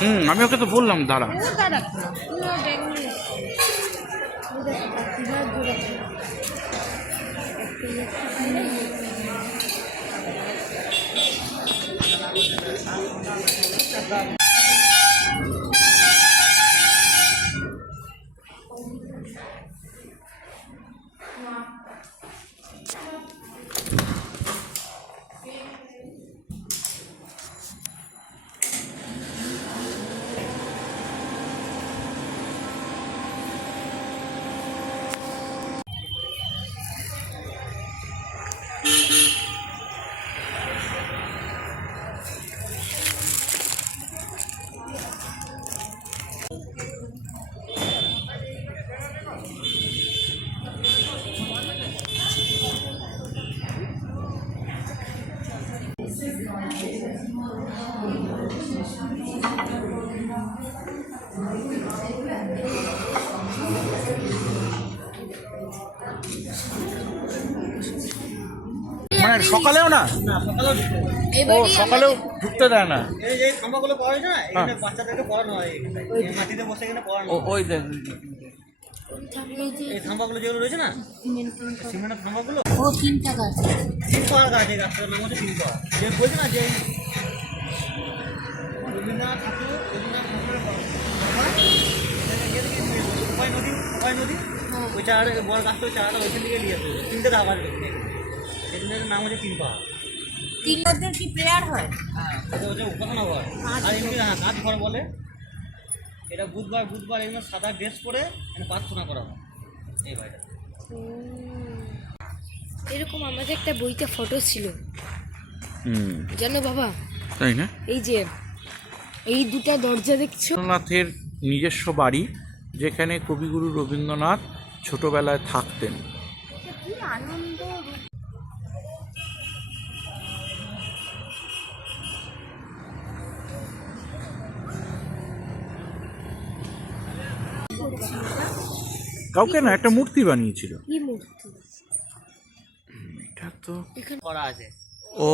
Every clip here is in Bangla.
হুম আমি ওকে তো বললাম দাঁড়া। দাঁড়া মানে সকালেও না? ও সকালেও ঢুকতে দেয় না? হয়। হয়। ওই এই যে যেগুলো রয়েছে না? সিমেন্ট সিমেন্টের খাম্বাগুলো? ও তিন টাকা তিন পাহাড় গাছ এই গাছটার নাম হচ্ছে তিন যে বলছে না যে রবীন্দ্রনাথ ঠাকুর রবীন্দ্রনাথ ঠাকুরের উপায় নদী উপায় নদী। হ্যাঁ। ওই চারা বড় গাছটা ওই চারাটা ওইখান থেকে নিয়ে আসবে তিনটে আছে এখানে নাম হচ্ছে তিন পাহাড়। তিন মধ্যে কি প্রেয়ার হয়? এটা হচ্ছে উপাসনা ঘর। আর এমনি হ্যাঁ কাজ ঘর বলে। এটা বুধবার বুধবার এগুলো সাদা ড্রেস পরে প্রার্থনা করা হয়। এই বাড়িটা। এরকম আমাদের একটা বইতে ফটো ছিল। হুম। জানো বাবা? তাই না? এই যে এই দুটা দরজা দেখছ? রবীন্দ্রনাথের নিজস্ব বাড়ি যেখানে কবিগুরু রবীন্দ্রনাথ ছোটবেলায় থাকতেন। কি আনন্দ? কাউকে না একটা মূর্তি বানিয়েছিল। কি মূর্তি? এটা তো করা আছে। ও।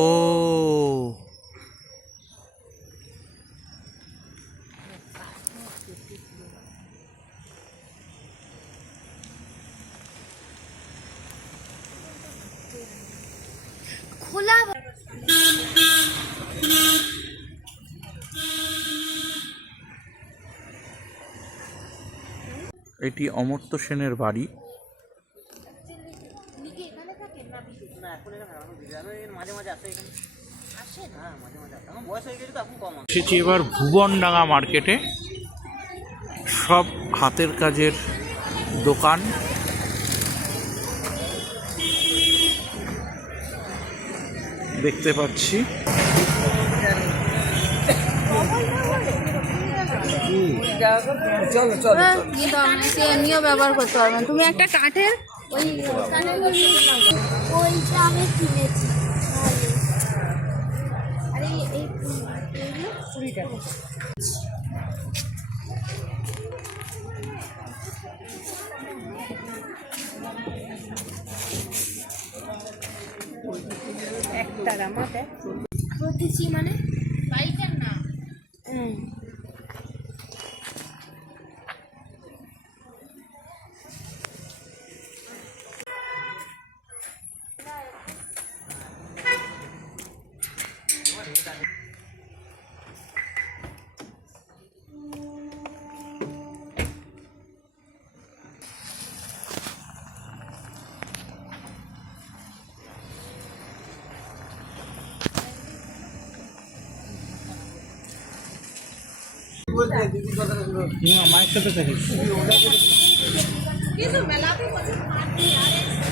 খোলা এটি অমর্ত্য সেনের বাড়ি না এখন এখানে এখন বিরিয়ানি এর মাঝে মাঝে আসে এখানে আসে হ্যাঁ মাঝে মাঝে আসে আমার বয়স হয়ে গেছে তো এখন কম আসে এসেছি এবার ভুবনডাঙ্গা মার্কেটে। সব হাতের কাজের দোকান। দেখতে পাচ্ছি। কিন্তু আপনি এমনিও ব্যবহার করতে পারবেন তুমি একটা কাঠের ওই ওইটা আমি কিনেছি। আরে এই কুড়ি টাকা একটা রামাতে প্রতিচি মানে? कर माइक पे करिए ये तो मेला भी कुछ बात नहीं आ रहे है